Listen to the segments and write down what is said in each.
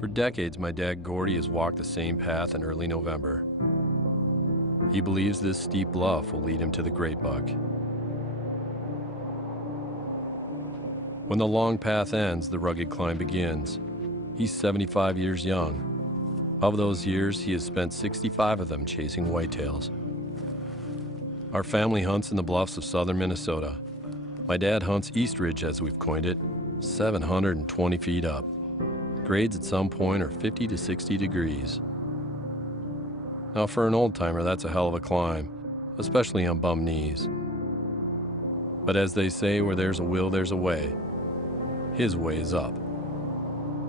For decades, my dad Gordy has walked the same path in early November. He believes this steep bluff will lead him to the great buck. When the long path ends, the rugged climb begins. He's 75 years young. Of those years, he has spent 65 of them chasing whitetails. Our family hunts in the bluffs of southern Minnesota. My dad hunts East Ridge, as we've coined it, 720 feet up. Grades at some point are 50 to 60 degrees. Now for an old-timer, that's a hell of a climb, especially on bum knees. But as they say, where there's a will, there's a way. His way is up,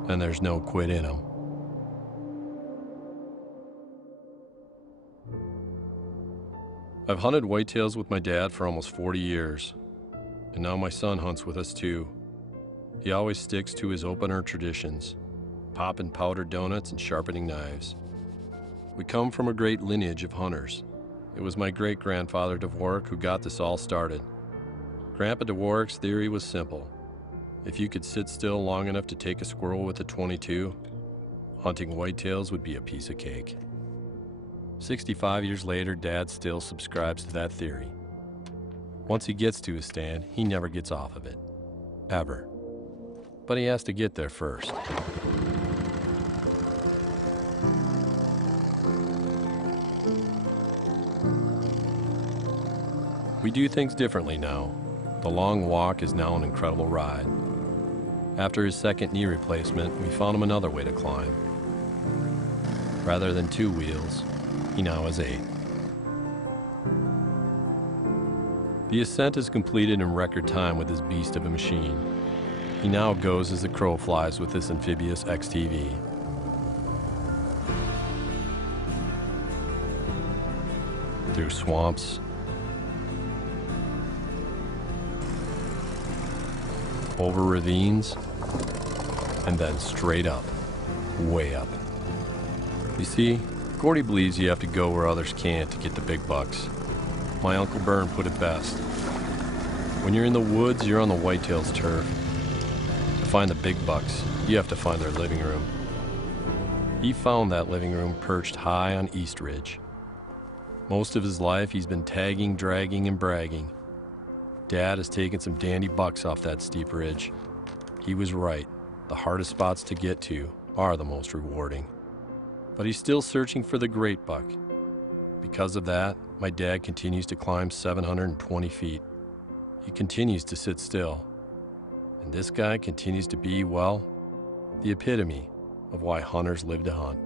and there's no quit in him. I've hunted whitetails with my dad for almost 40 years, and now my son hunts with us too. He always sticks to his opener traditions, popping powdered donuts and sharpening knives. We come from a great lineage of hunters. It was my great-grandfather Dvorak who got this all started. Grandpa Dvorak's theory was simple. If you could sit still long enough to take a squirrel with a .22, hunting whitetails would be a piece of cake. 65 years later, Dad still subscribes to that theory. Once he gets to his stand, he never gets off of it. Ever. But he has to get there first. We do things differently now. The long walk is now an incredible ride. After his second knee replacement, we found him another way to climb. Rather than 2 wheels, he now has 8. The ascent is completed in record time with this beast of a machine. He now goes as the crow flies with this amphibious XTV. Through swamps, over ravines, and then straight up, way up. You see, Gordy believes you have to go where others can't to get the big bucks. My Uncle Bern put it best. When you're in the woods, you're on the whitetail's turf. To find the big bucks, you have to find their living room. He found that living room perched high on East Ridge. Most of his life, he's been tagging, dragging, and bragging. Dad has taken some dandy bucks off that steep ridge. He was right. The hardest spots to get to are the most rewarding. But he's still searching for the great buck. Because of that, my dad continues to climb 720 feet. He continues to sit still. And this guy continues to be, well, the epitome of why hunters live to hunt.